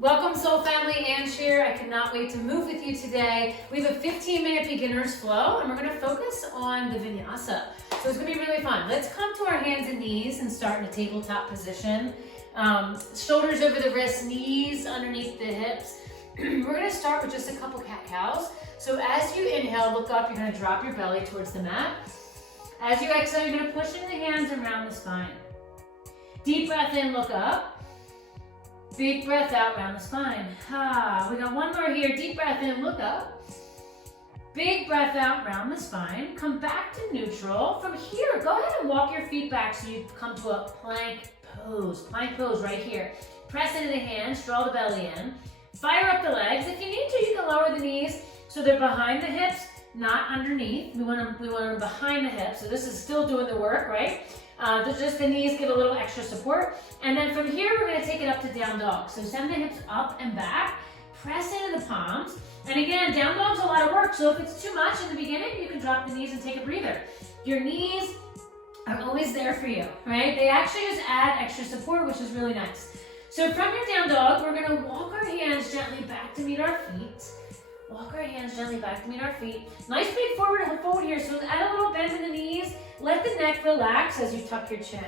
Welcome Soul Family, Ange here. I cannot wait to move with you today. We have a 15-minute beginner's flow and we're going to focus on the vinyasa. So it's going to be really fun. Let's come to our hands and knees and start in a tabletop position. Shoulders over the wrists, knees underneath the hips. We're going to start with just a couple cat-cows. So as you inhale, look up, you're going to drop your belly towards the mat. As you exhale, you're going to push in the hands around the spine. Deep breath in, look up. Big breath out, round the spine. We got one more here. Deep breath in, look up. Big breath out, round the spine. Come back to neutral. From here, go ahead and walk your feet back so you come to a plank pose. Plank pose right here. Press into the hands, draw the belly in. Fire up the legs. If you need to, you can lower the knees so they're behind the hips, not underneath. We want them behind the hips. So this is still doing the work, right? Just the knees give a little extra support. And then from here, we're going to take it up to down dog. So send the hips up and back, press into the palms. And again, down dog's a lot of work. So if it's too much in the beginning, you can drop the knees and take a breather. Your knees are always there for you, right? They actually just add extra support, which is really nice. So from your down dog, we're going to walk our hands gently back to meet our feet. Walk our hands gently back to meet our feet. Nice big forward here. So add a little bend in the knees. Let the neck relax as you tuck your chin.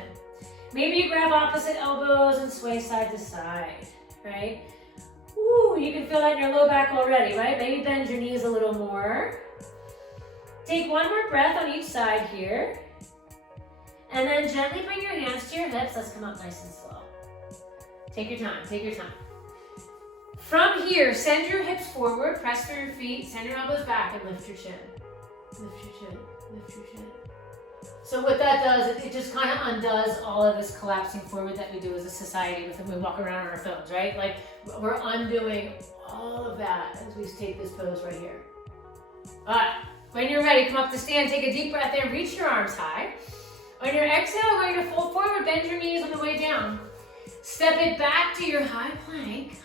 Maybe you grab opposite elbows and sway side to side, right? Ooh, you can feel that in your low back already, right? Maybe bend your knees a little more. Take one more breath on each side here. And then gently bring your hands to your hips. Let's come up nice and slow. Take your time, take your time. From here, send your hips forward, press through your feet, send your elbows back and lift your chin. Lift your chin, lift your chin. So what that does, it just kind of undoes all of this collapsing forward that we do as a society when we walk around on our phones, right? Like we're undoing all of that as we take this pose right here. All right, when you're ready, come up to stand, take a deep breath in, reach your arms high. On your exhale, I want you to fold forward, bend your knees on the way down. Step it back to your high plank,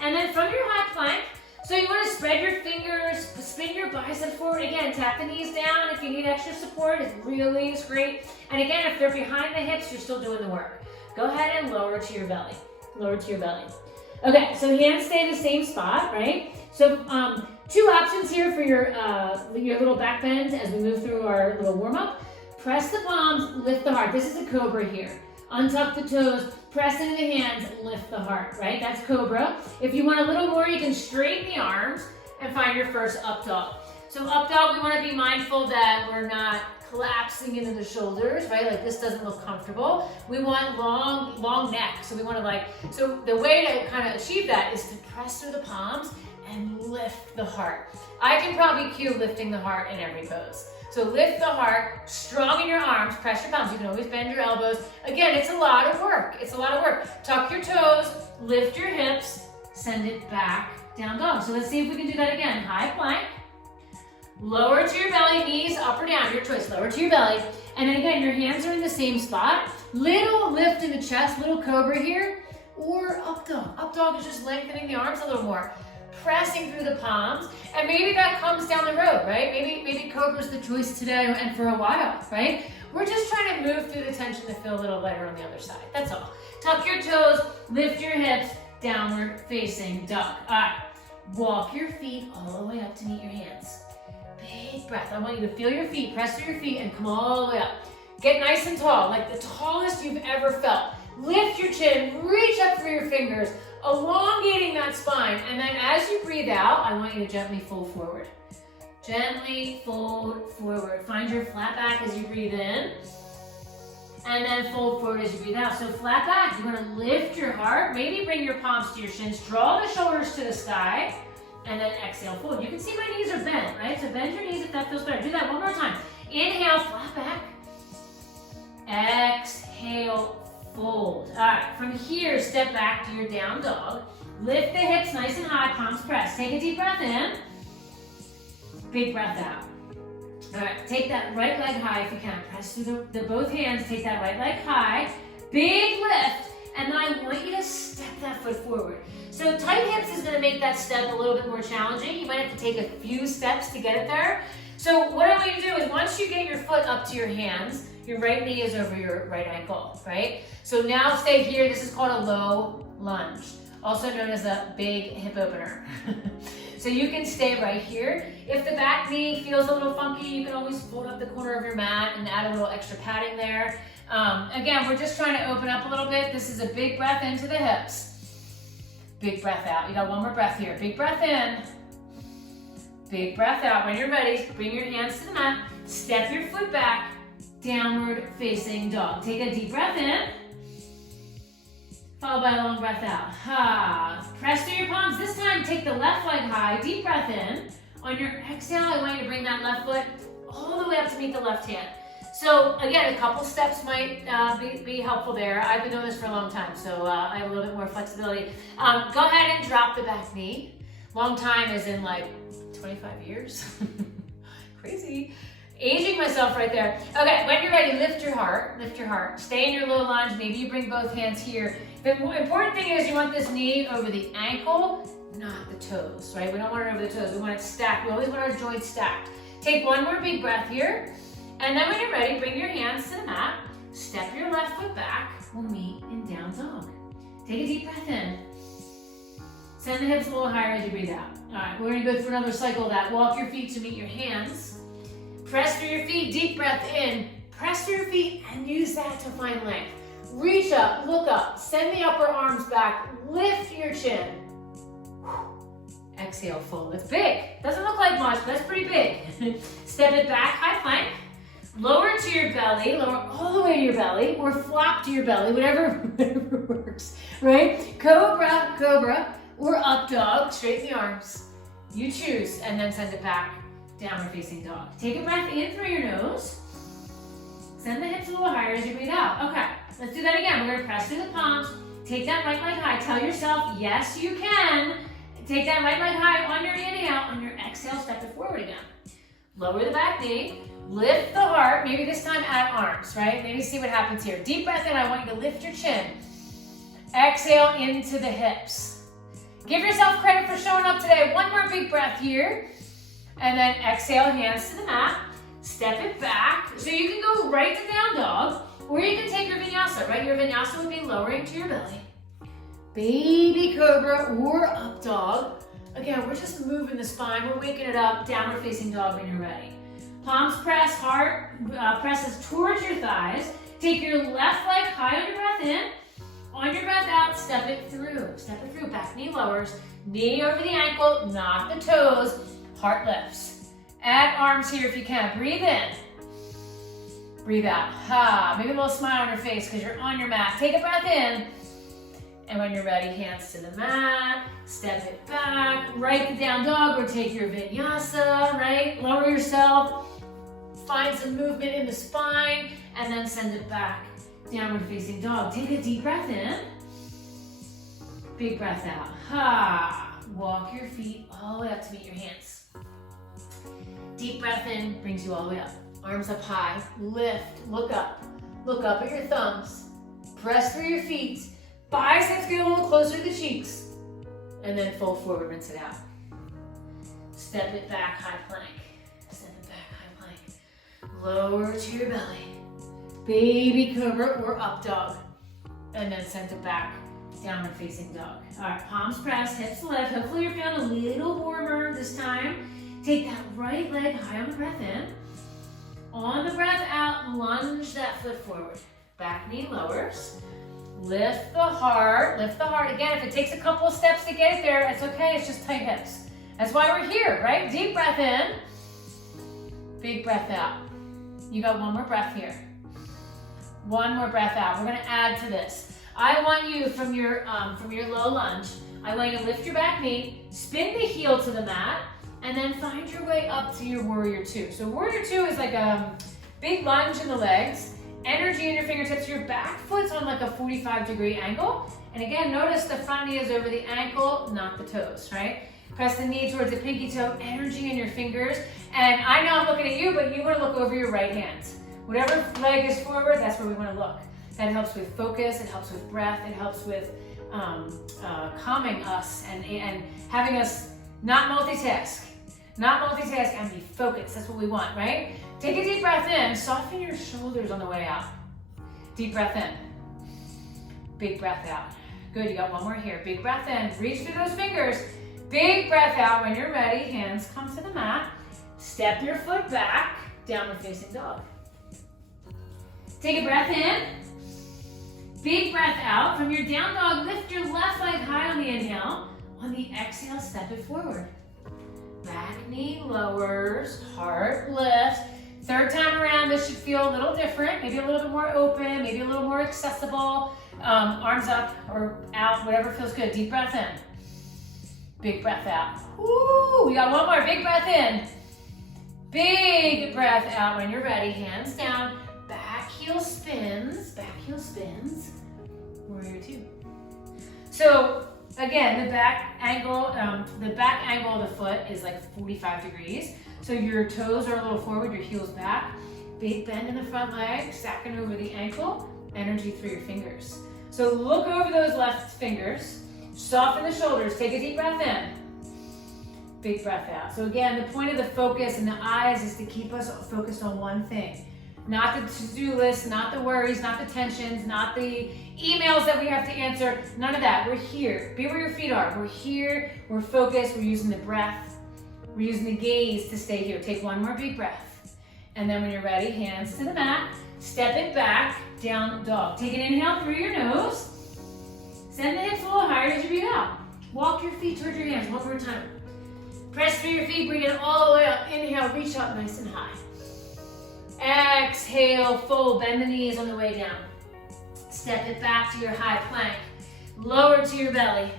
and then from your high plank, so you want to spread your fingers, spin your biceps forward. Again, tap the knees down if you need extra support. It really is great. And again, if they're behind the hips, you're still doing the work. Go ahead and lower to your belly. Lower to your belly. Okay, so hands stay in the same spot, right? So two options here for your little back bend as we move through our little warm-up. Press the palms, lift the heart. This is a cobra here. Untuck the toes, press into the hands, lift the heart, right? That's cobra. If you want a little more, you can straighten the arms and find your first up dog. So up dog, we want to be mindful that we're not collapsing into the shoulders, right? Like this doesn't look comfortable. We want long neck. So we want to so the way to kind of achieve that is to press through the palms and lift the heart. I can probably cue lifting the heart in every pose. So lift the heart, strong in your arms, press your palms. You can always bend your elbows. Again, it's a lot of work. It's a lot of work. Tuck your toes, lift your hips, send it back, down dog. So let's see if we can do that again. High plank, lower to your belly, knees up or down, your choice. Lower to your belly. And then again, your hands are in the same spot. Little lift in the chest, little cobra here, or up dog. Up dog is just lengthening the arms a little more. Pressing through the palms, and maybe that comes down the road, right? Maybe cobra's the choice today and for a while, right? We're just trying to move through the tension to feel a little lighter on the other side. That's all. Tuck your toes, lift your hips, downward facing dog. All right, walk your feet all the way up to meet your hands. Big breath. I want you to feel your feet, press through your feet, and come all the way up. Get nice and tall, like the tallest you've ever felt. Lift your chin, reach up through your fingers, elongating that spine. And then as you breathe out, I want you to gently fold forward. Gently fold forward. Find your flat back as you breathe in. And then fold forward as you breathe out. So flat back, you're going to lift your heart. Maybe bring your palms to your shins. Draw the shoulders to the sky. And then exhale, fold. You can see my knees are bent, right? So bend your knees if that feels better. Do that one more time. Inhale, flat back. Exhale, fold. All right, from here, step back to your down dog. Lift the hips nice and high, palms pressed. Take a deep breath in. Big breath out. All right, take that right leg high if you can. Press through the both hands. Take that right leg high. Big lift. And then I want you to step that foot forward. So tight hips is going to make that step a little bit more challenging. You might have to take a few steps to get it there. So what I want you to do is once you get your foot up to your hands, your right knee is over your right ankle, right? So now stay here. This is called a low lunge. also known as a big hip opener. So you can stay right here. If the back knee feels a little funky, you can always fold up the corner of your mat and add a little extra padding there. Again, we're just trying to open up a little bit. This is a big breath into the hips. Big breath out. You got one more breath here. Big breath in. Big breath out. When you're ready, bring your hands to the mat. Step your foot back. Downward facing dog. Take a deep breath in. Followed by a long breath out. Press through your palms. This time, take the left leg high. Deep breath in. On your exhale, I want you to bring that left foot all the way up to meet the left hand. So again, a couple steps might be helpful there. I've been doing this for a long time, so I have a little bit more flexibility. Go ahead and drop the back knee. Long time is in like 25 years. Crazy. Aging myself right there. Okay, when you're ready, lift your heart. Lift your heart. Stay in your low lunge. Maybe you bring both hands here. The important thing is you want this knee over the ankle, not the toes, right? We don't want it over the toes. We want it stacked. We always want our joints stacked. Take one more big breath here. And then when you're ready, bring your hands to the mat. Step your left foot back. We'll meet in down dog. Take a deep breath in. Send the hips a little higher as you breathe out. All right, we're gonna go through another cycle of that. Walk your feet to meet your hands. Press through your feet, deep breath in. Press through your feet and use that to find length. Reach up, look up, send the upper arms back, lift your chin. Exhale, fold. It's big. Doesn't look like much, but that's pretty big. Step it back, high plank. Lower to your belly, lower all the way to your belly, or flop to your belly, whatever works, right? Cobra, cobra, or up dog, straighten the arms. You choose, and then send it back. Downward facing dog. Take a breath in through your nose. Send the hips a little higher as you breathe out. Okay, let's do that again. We're gonna press through the palms. Take that right leg high. Tell yourself, yes, you can. Take that right leg high on your inhale. On your exhale, step it forward again. Lower the back knee. Lift the heart. Maybe this time add arms, right? Maybe see what happens here. Deep breath in. I want you to lift your chin. Exhale into the hips. Give yourself credit for showing up today. One more big breath here. And then exhale, hands to the mat. Step it back. So you can go right to down dog, or you can take your vinyasa, right? Your vinyasa would be lowering to your belly. Baby cobra or up dog. Again, we're just moving the spine. We're waking it up. Downward facing dog when you're ready. Palms press, heart presses towards your thighs. Take your left leg high on your breath in. On your breath out, step it through. Step it through. Back knee lowers. Knee over the ankle, not the toes. Heart lifts. Add arms here if you can. Breathe in. Breathe out. Maybe a little smile on your face because you're on your mat. Take a breath in. And when you're ready, hands to the mat. Step it back. Right to down dog or take your vinyasa, right? Lower yourself. Find some movement in the spine and then send it back. Downward facing dog. Take a deep breath in. Big breath out. Walk your feet all the way up to meet your hands. Deep breath in brings you all the way up. Arms up high, lift, look up. Look up at your thumbs. Press through your feet. Biceps get a little closer to the cheeks. And then fold forward, rinse it out. Step it back, high plank. Step it back, high plank. Lower to your belly. Baby cobra or up dog. And then send it back, downward facing dog. All right, palms press, hips lift. Hopefully you're feeling a little warmer this time. Take that right leg high on the breath in. On the breath out, lunge that foot forward. Back knee lowers. Lift the heart. Lift the heart. Again, if it takes a couple of steps to get it there, it's okay. It's just tight hips. That's why we're here, right? Deep breath in. Big breath out. You got one more breath here. One more breath out. We're going to add to this. I want you from your low lunge, I want you to lift your back knee, spin the heel to the mat, and then find your way up to your warrior two. So warrior two is like a big lunge in the legs, energy in your fingertips, your back foot's on like a 45-degree angle. And again, notice the front knee is over the ankle, not the toes, right? Press the knee towards the pinky toe, energy in your fingers. And I know I'm looking at you, but you want to look over your right hand. Whatever leg is forward, that's where we want to look. That helps with focus, it helps with breath, it helps with calming us and having us not multitask and be focused. That's what we want, right? Take a deep breath in, soften your shoulders on the way out. Deep breath in, big breath out. Good, you got one more here. Big breath in, reach through those fingers. Big breath out. When you're ready, hands come to the mat. Step your foot back, downward facing dog. Take a breath in. Big breath out. From your down dog, lift your left leg high on the inhale. On the exhale, step it forward. Back knee lowers, heart lifts. Third time around, this should feel a little different, maybe a little bit more open, maybe a little more accessible. Arms up or out, whatever feels good. Deep breath in. Big breath out. Woo, we got one more. Big breath in. Big breath out. When you're ready, hands down. Back heel spins. Back heel spins. Warrior two. So again, the back angle of the foot is like 45 degrees. So your toes are a little forward, your heels back. Big bend in the front leg, stacking over the ankle. Energy through your fingers. So look over those left fingers. Soften the shoulders. Take a deep breath in. Big breath out. So again, the point of the focus and the eyes is to keep us focused on one thing. Not the to-do list, not the worries, not the tensions, not the emails that we have to answer. None of that. We're here. Be where your feet are. We're here. We're focused. We're using the breath. We're using the gaze to stay here. Take one more big breath. And then when you're ready, hands to the mat. Step it back, down dog. Take an inhale through your nose. Send the hips a little higher as you breathe out. Walk your feet towards your hands one more time. Press through your feet, bring it all the way up. Inhale, reach up nice and high. Exhale, fold, bend the knees on the way down. Step it back to your high plank. Lower to your belly.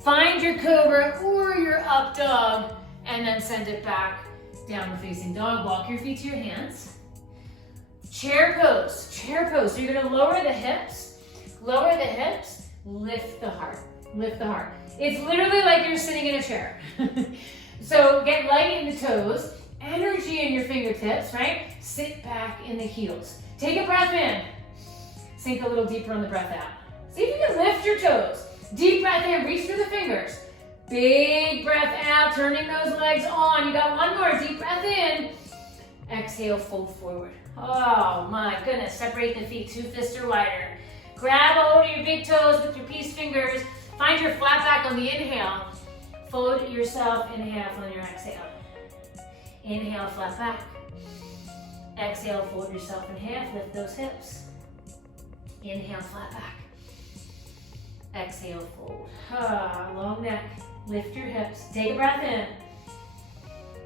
Find your cobra or your up dog, and then send it back, downward facing dog. Walk your feet to your hands. Chair pose, chair pose. So you're gonna lower the hips, lift the heart, lift the heart. It's literally like you're sitting in a chair. So get light in the toes, energy in your fingertips, right? Sit back in the heels. Take a breath in. Sink a little deeper on the breath out. See if you can lift your toes. Deep breath in, reach through the fingers. Big breath out, turning those legs on. You got one more, deep breath in. Exhale, fold forward. Oh my goodness, separate the feet, 2 fists or wider. Grab a hold of your big toes with your peace fingers. Find your flat back on the inhale. Fold yourself in half on your exhale. Inhale, flat back. Exhale, fold yourself in half, lift those hips. Inhale, flat back. Exhale, fold. Long neck, lift your hips. Take a breath in.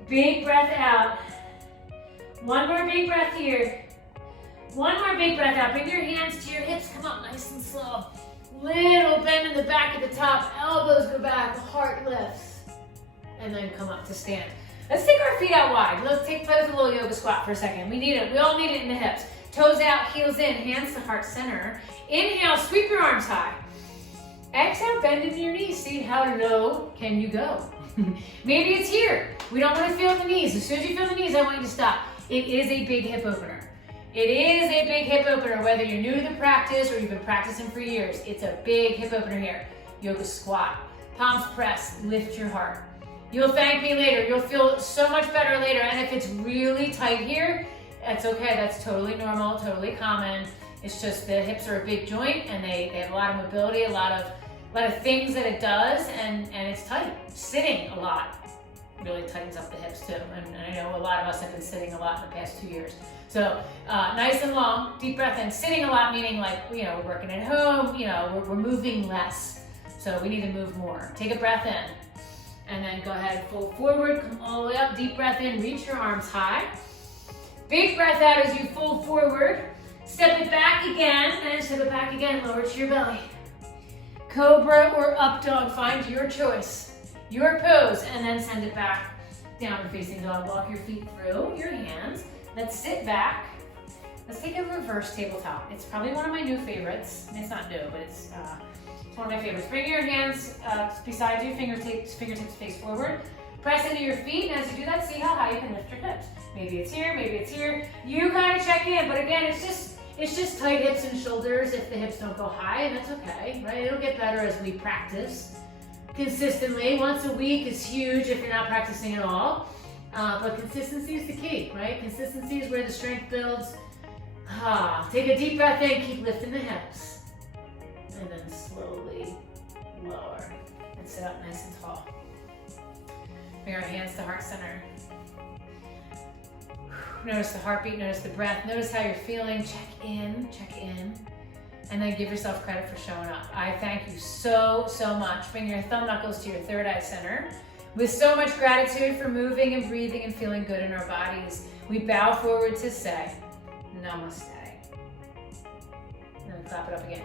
Big breath out. One more big breath here. One more big breath out. Bring your hands to your hips. Come up nice and slow. Little bend in the back at the top. Elbows go back. Heart lifts. And then come up to stand. Let's take our feet out wide. Let's pose a little yoga squat for a second. We need it. We all need it in the hips. Toes out, heels in, hands to heart center. Inhale, sweep your arms high. Exhale, bend into your knees. See how low can you go? Maybe it's here. We don't want to feel the knees. As soon as you feel the knees, I want you to stop. It is a big hip opener. It is a big hip opener, whether you're new to the practice or you've been practicing for years. It's a big hip opener here. Yoga squat, palms press, lift your heart. You'll thank me later. You'll feel so much better later. And if it's really tight here, that's okay. That's totally normal, totally common. It's just the hips are a big joint and they have a lot of mobility, a lot of things that it does, and it's tight. Sitting a lot really tightens up the hips too. And I know a lot of us have been sitting a lot in the past 2 years. So nice and long, deep breath in. Sitting a lot meaning like, we're working at home, we're moving less. So we need to move more. Take a breath in. And then go ahead, fold forward, come all the way up. Deep breath in, reach your arms high. Big breath out as you fold forward. Step it back again, and step it back again, lower to your belly. Cobra or up dog, find your choice, your pose, and then send it back. Downward facing dog, walk your feet through your hands. Let's sit back. Let's take a reverse tabletop. It's probably one of my new favorites. It's not new, but it's one of my favorites. Bring your hands beside you, fingertips face forward. Press into your feet, and as you do that, see how high you can lift your hips. Maybe it's here, maybe it's here. You kind of check in, but again, it's just tight hips and shoulders if the hips don't go high, and that's okay, right? It'll get better as we practice consistently. Once a week is huge if you're not practicing at all, but consistency is the key, right? Consistency is where the strength builds. Take a deep breath in, keep lifting the hips. and then slowly lower. And sit up nice and tall. Bring our hands to heart center. Notice the heartbeat, notice the breath, notice how you're feeling. Check in, and then give yourself credit for showing up. I thank you so much. Bring your thumb knuckles to your third eye center. With so much gratitude for moving and breathing and feeling good in our bodies, we bow forward to say, Namaste. And then clap it up again.